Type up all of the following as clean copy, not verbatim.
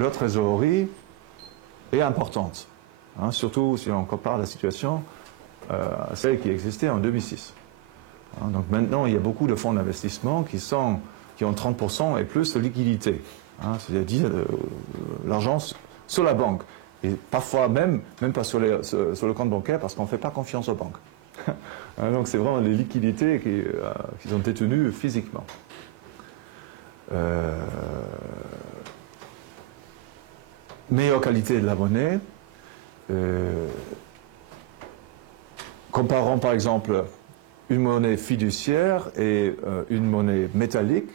leur trésorerie est importante. Hein, surtout si on compare la situation à celle qui existait en 2006. Hein, donc maintenant, il y a beaucoup de fonds d'investissement qui ont 30% et plus de liquidité. Hein, c'est-à-dire l'argent sur la banque. Et parfois même pas sur le compte bancaire parce qu'on ne fait pas confiance aux banques. Hein, donc c'est vraiment les liquidités qui sont détenues physiquement. Meilleure qualité de la monnaie. Comparons par exemple une monnaie fiduciaire et une monnaie métallique.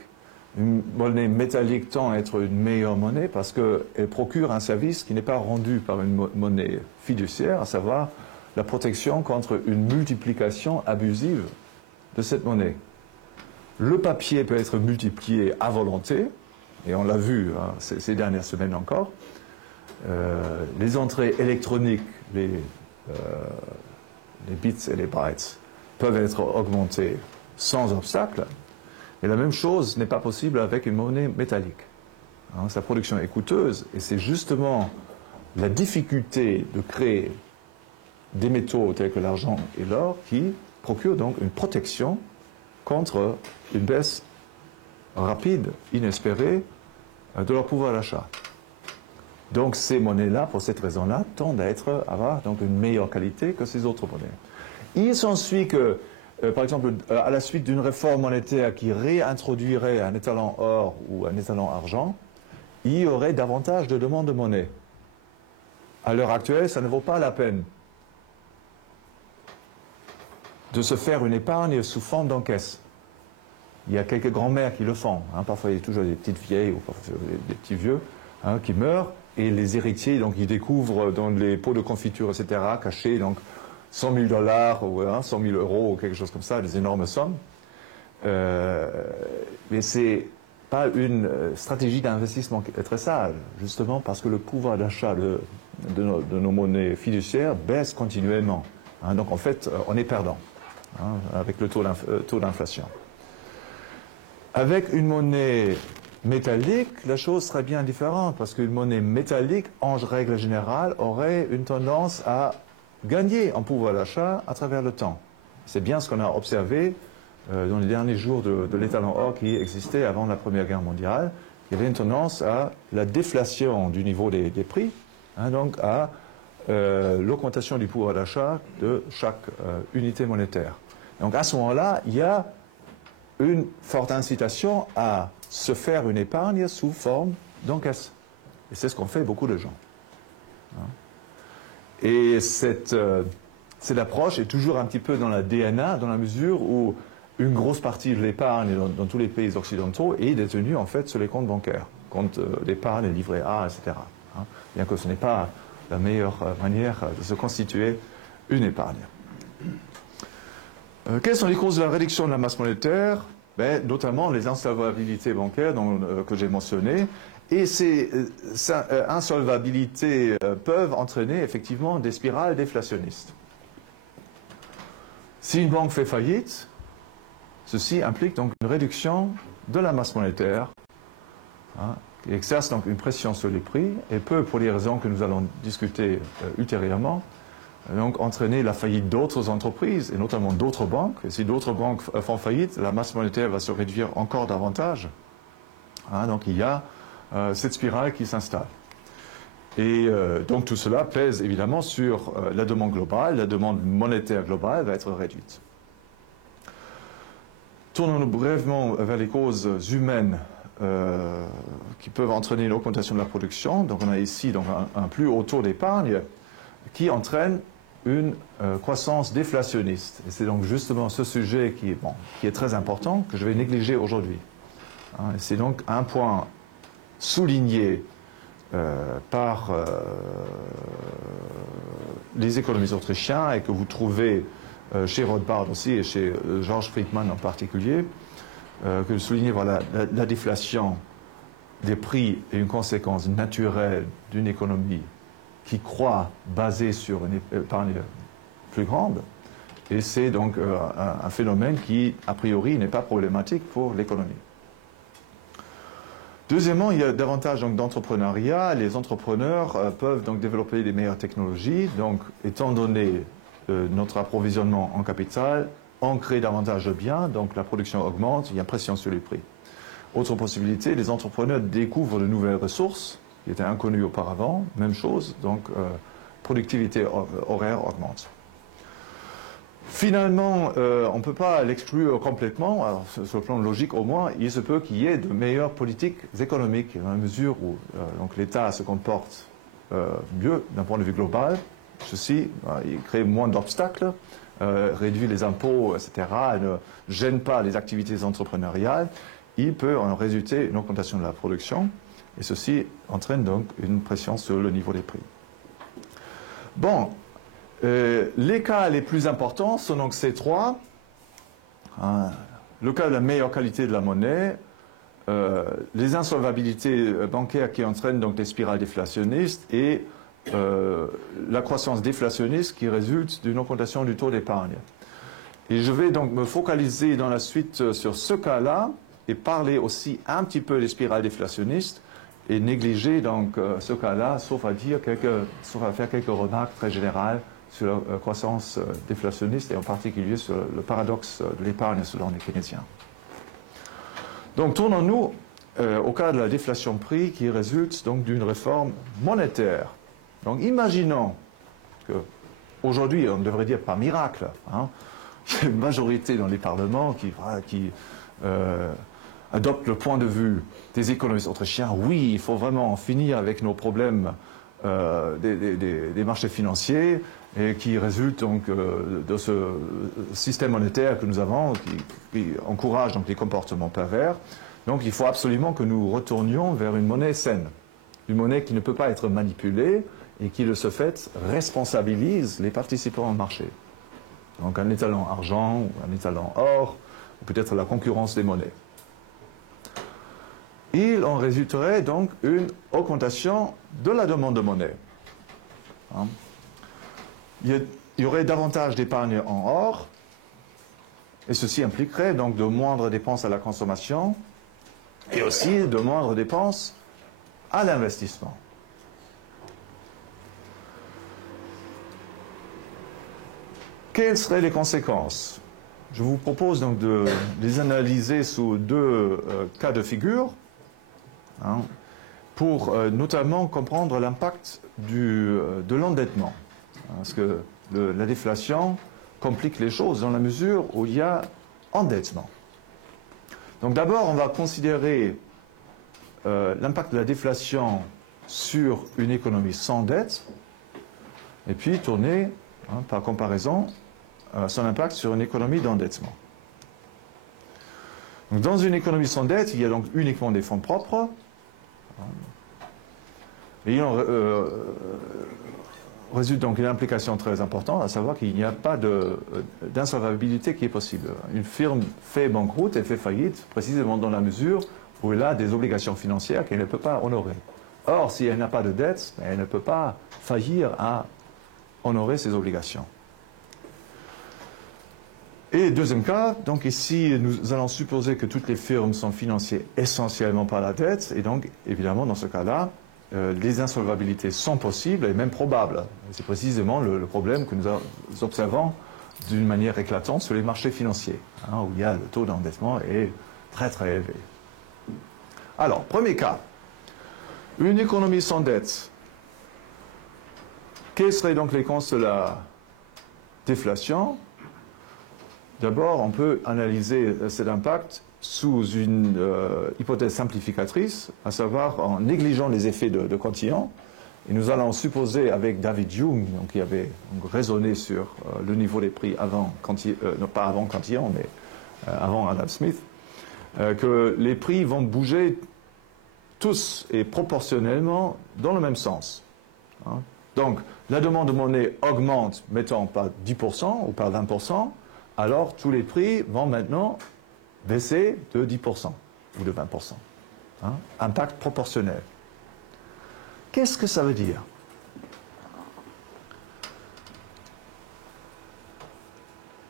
Une monnaie métallique tend à être une meilleure monnaie parce qu'elle procure un service qui n'est pas rendu par une monnaie fiduciaire, à savoir la protection contre une multiplication abusive de cette monnaie. Le papier peut être multiplié à volonté, et on l'a vu hein, ces dernières semaines encore. Les entrées électroniques, les bits et les bytes, peuvent être augmentées sans obstacle. Et la même chose n'est pas possible avec une monnaie métallique. Hein, sa production est coûteuse, et c'est justement la difficulté de créer des métaux tels que l'argent et l'or qui procure donc une protection contre une baisse rapide, inespérée, de leur pouvoir d'achat. Donc ces monnaies-là, pour cette raison-là, tendent à avoir donc une meilleure qualité que ces autres monnaies. Il s'ensuit que, par exemple, à la suite d'une réforme monétaire qui réintroduirait un étalon or ou un étalon argent, il y aurait davantage de demandes de monnaie. À l'heure actuelle, ça ne vaut pas la peine de se faire une épargne sous forme d'encaisse. Il y a quelques grands-mères qui le font. Hein. Parfois, il y a toujours des petites vieilles ou parfois des petits vieux hein, qui meurent. Et les héritiers, donc, ils découvrent dans les pots de confiture, etc., cachés, donc, 100 000 $ ou 100 000 € ou quelque chose comme ça, des énormes sommes. Mais c'est pas une stratégie d'investissement très sage, justement parce que le pouvoir d'achat de nos monnaies fiduciaires baisse continuellement. Hein. Donc, en fait, on est perdant hein, avec le taux d'inflation. Avec une monnaie métallique, la chose serait bien différente, parce qu'une monnaie métallique, en règle générale, aurait une tendance à gagner en pouvoir d'achat à travers le temps. C'est bien ce qu'on a observé dans les derniers jours de l'étalon or qui existait avant la Première Guerre mondiale. Il y avait une tendance à la déflation du niveau des prix, hein, donc à l'augmentation du pouvoir d'achat de chaque unité monétaire. Donc à ce moment-là, il y a une forte incitation à se faire une épargne sous forme d'encaisse. Et c'est ce qu'ont fait beaucoup de gens. Et cette approche est toujours un petit peu dans la DNA, dans la mesure où une grosse partie de l'épargne dans tous les pays occidentaux est détenue en fait sur les comptes bancaires, comptes d'épargne, livrets A, etc. Bien que ce n'est pas la meilleure manière de se constituer une épargne. Quelles sont les causes de la réduction de la masse monétaire? Notamment les insolvabilités bancaires que j'ai mentionnées. Et ces insolvabilités peuvent entraîner effectivement des spirales déflationnistes. Si une banque fait faillite, ceci implique donc une réduction de la masse monétaire, hein, qui exerce donc une pression sur les prix et peut, pour les raisons que nous allons discuter ultérieurement, donc entraîner la faillite d'autres entreprises, et notamment d'autres banques. Et si d'autres banques font faillite, la masse monétaire va se réduire encore davantage. Hein, donc il y a cette spirale qui s'installe. Et donc tout cela pèse évidemment sur la demande globale. La demande monétaire globale va être réduite. Tournons-nous brièvement vers les causes humaines qui peuvent entraîner l'augmentation de la production. Donc on a ici donc, un plus haut taux d'épargne qui entraîne une croissance déflationniste. Et c'est donc justement ce sujet qui est très important, que je vais négliger aujourd'hui. Hein, c'est donc un point souligné par les économistes autrichiens et que vous trouvez chez Rothbard aussi et chez George Friedman en particulier, que soulignez voilà, la déflation des prix est une conséquence naturelle d'une économie qui croît basée sur une épargne plus grande. Et c'est donc un phénomène qui, a priori, n'est pas problématique pour l'économie. Deuxièmement, il y a davantage d'entrepreneuriat. Les entrepreneurs peuvent donc développer les meilleures technologies. Donc, étant donné notre approvisionnement en capital, on crée davantage de biens, donc la production augmente, il y a pression sur les prix. Autre possibilité, les entrepreneurs découvrent de nouvelles ressources qui étaient inconnues auparavant, même chose, donc productivité horaire augmente. Finalement, on ne peut pas l'exclure complètement, alors, sur le plan logique au moins, il se peut qu'il y ait de meilleures politiques économiques, dans la mesure où donc l'État se comporte mieux d'un point de vue global. Ceci, il crée moins d'obstacles, réduit les impôts, etc., ne gêne pas les activités entrepreneuriales. Il peut en résulter une augmentation de la production, et ceci entraîne donc une pression sur le niveau des prix. Bon. Les cas les plus importants sont donc ces trois. Le cas de la meilleure qualité de la monnaie, les insolvabilités bancaires qui entraînent donc des spirales déflationnistes et la croissance déflationniste qui résulte d'une augmentation du taux d'épargne. Et je vais donc me focaliser dans la suite sur ce cas-là et parler aussi un petit peu des spirales déflationnistes et négliger donc ce cas-là, sauf à faire quelques remarques très générales sur la croissance déflationniste et en particulier sur le paradoxe de l'épargne selon les keynésiens. Donc tournons-nous au cas de la déflation prix qui résulte donc d'une réforme monétaire. Donc imaginons qu'aujourd'hui, on devrait dire par miracle, il y a une majorité dans les parlements qui adopte le point de vue des économistes autrichiens. Oui, il faut vraiment en finir avec nos problèmes des marchés financiers et qui résulte donc de ce système monétaire que nous avons qui encourage donc les comportements pervers. Donc il faut absolument que nous retournions vers une monnaie saine, une monnaie qui ne peut pas être manipulée et qui de ce fait responsabilise les participants au marché. Donc un étalon argent ou un étalon or, ou peut-être la concurrence des monnaies. Il en résulterait donc une augmentation de la demande de monnaie. Il y aurait davantage d'épargne en or, et ceci impliquerait donc de moindres dépenses à la consommation, et aussi de moindres dépenses à l'investissement. Quelles seraient les conséquences? Je vous propose donc de les analyser sous deux cas de figure, pour notamment comprendre l'impact de l'endettement. Parce que la déflation complique les choses dans la mesure où il y a endettement. Donc d'abord, on va considérer l'impact de la déflation sur une économie sans dette, et puis tourner, par comparaison, son impact sur une économie d'endettement. Donc, dans une économie sans dette, il y a donc uniquement des fonds propres, et il en résulte donc une implication très importante, à savoir qu'il n'y a pas d'insolvabilité qui est possible. Une firme fait banqueroute, elle fait faillite, précisément dans la mesure où elle a des obligations financières qu'elle ne peut pas honorer. Or, si elle n'a pas de dette, elle ne peut pas faillir à honorer ses obligations. Et deuxième cas, donc ici, nous allons supposer que toutes les firmes sont financées essentiellement par la dette, et donc, évidemment, dans ce cas-là, les insolvabilités sont possibles et même probables. C'est précisément le problème que nous observons d'une manière éclatante sur les marchés financiers, où il y a le taux d'endettement est très très élevé. Alors, premier cas, une économie sans dette. Quelles seraient donc les causes de la déflation? D'abord, on peut analyser cet impact sous une hypothèse simplificatrice, à savoir en négligeant les effets de Cantillon. Et nous allons supposer avec David Hume, donc, qui avait raisonné sur le niveau des prix avant Cantillon, non pas avant Cantillon, mais avant Adam Smith, que les prix vont bouger tous et proportionnellement dans le même sens. Donc, la demande de monnaie augmente, mettons, par 10% ou par 20%, alors tous les prix vont maintenant baisser de 10% ou de 20%. Impact proportionnel. Qu'est-ce que ça veut dire?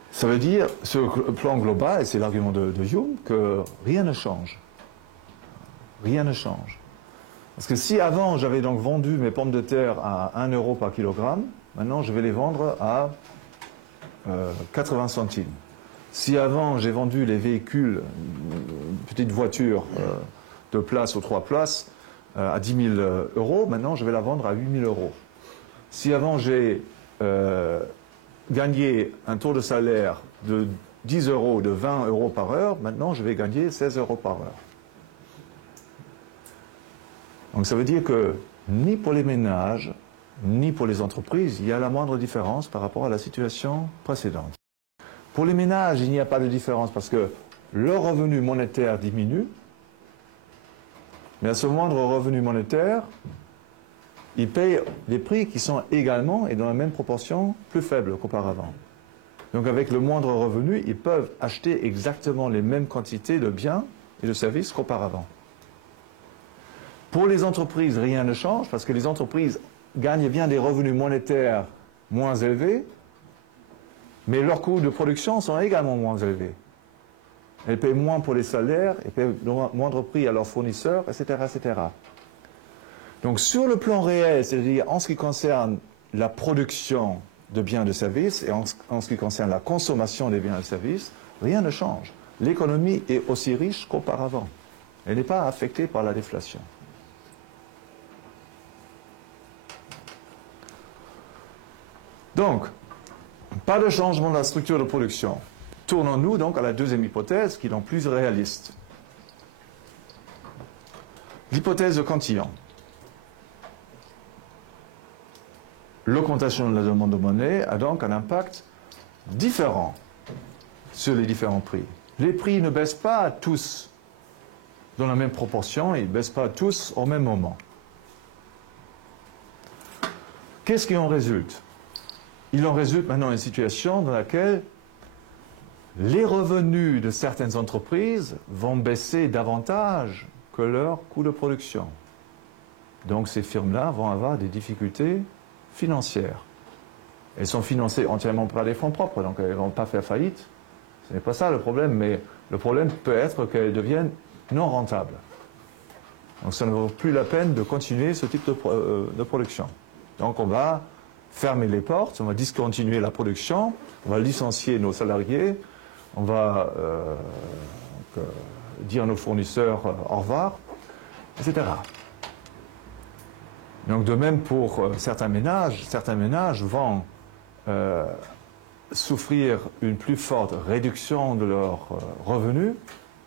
Ça veut dire, sur le plan global, et c'est l'argument de Hume, que rien ne change. Rien ne change. Parce que si avant j'avais donc vendu mes pommes de terre à 1 euro par kilogramme, maintenant je vais les vendre à 80 centimes. Si avant j'ai vendu les véhicules, une petite voiture 2 places ou 3 places à 10 000 euros, maintenant je vais la vendre à 8 000 euros. Si avant j'ai gagné un taux de salaire de 10 euros, de 20 euros par heure, maintenant je vais gagner 16 euros par heure. Donc ça veut dire que ni pour les ménages, ni pour les entreprises, il y a la moindre différence par rapport à la situation précédente. Pour les ménages, il n'y a pas de différence parce que leur revenu monétaire diminue, mais à ce moindre revenu monétaire, ils payent des prix qui sont également et dans la même proportion plus faibles qu'auparavant. Donc avec le moindre revenu, ils peuvent acheter exactement les mêmes quantités de biens et de services qu'auparavant. Pour les entreprises, rien ne change parce que les entreprises gagnent bien des revenus monétaires moins élevés, mais leurs coûts de production sont également moins élevés. Elles paient moins pour les salaires, elles paient moindre prix à leurs fournisseurs, etc., etc. Donc sur le plan réel, c'est-à-dire en ce qui concerne la production de biens et de services et en ce qui concerne la consommation des biens et de services, rien ne change. L'économie est aussi riche qu'auparavant. Elle n'est pas affectée par la déflation. Donc, pas de changement de la structure de production. Tournons-nous donc à la deuxième hypothèse, qui est donc plus réaliste. L'hypothèse de Cantillon. L'augmentation de la demande de monnaie a donc un impact différent sur les différents prix. Les prix ne baissent pas tous dans la même proportion, ils ne baissent pas tous au même moment. Qu'est-ce qui en résulte ? Il en résulte maintenant une situation dans laquelle les revenus de certaines entreprises vont baisser davantage que leur coût de production. Donc ces firmes-là vont avoir des difficultés financières. Elles sont financées entièrement par des fonds propres, donc elles ne vont pas faire faillite. Ce n'est pas ça le problème, mais le problème peut être qu'elles deviennent non rentables. Donc ça ne vaut plus la peine de continuer ce type de production. Donc on va fermer les portes, on va discontinuer la production, on va licencier nos salariés, on va dire à nos fournisseurs au revoir, etc. Donc de même pour certains ménages vont souffrir une plus forte réduction de leurs revenus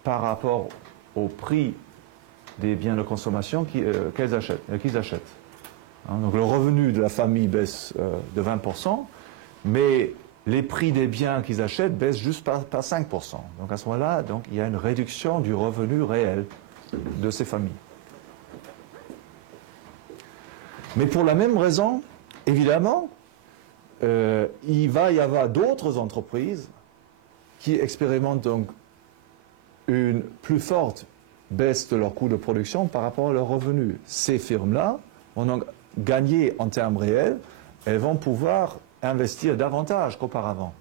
par rapport au prix des biens de consommation qu'ils achètent. Donc le revenu de la famille baisse de 20%, mais les prix des biens qu'ils achètent baissent juste par 5%. Donc à ce moment-là, il y a une réduction du revenu réel de ces familles. Mais pour la même raison, évidemment, il va y avoir d'autres entreprises qui expérimentent donc une plus forte baisse de leur coût de production par rapport à leurs revenus. Ces firmes-là vont donc gagner en termes réels, elles vont pouvoir investir davantage qu'auparavant.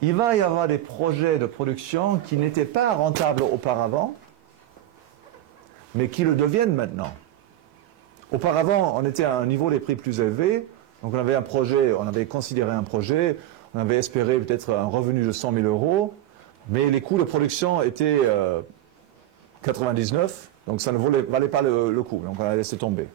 Il va y avoir des projets de production qui n'étaient pas rentables auparavant, mais qui le deviennent maintenant. Auparavant, on était à un niveau des prix plus élevé, donc on avait un projet, on avait considéré un projet, on avait espéré peut-être un revenu de 100 000 euros, mais les coûts de production étaient 99, donc ça ne valait pas le coup, donc on a laissé tomber.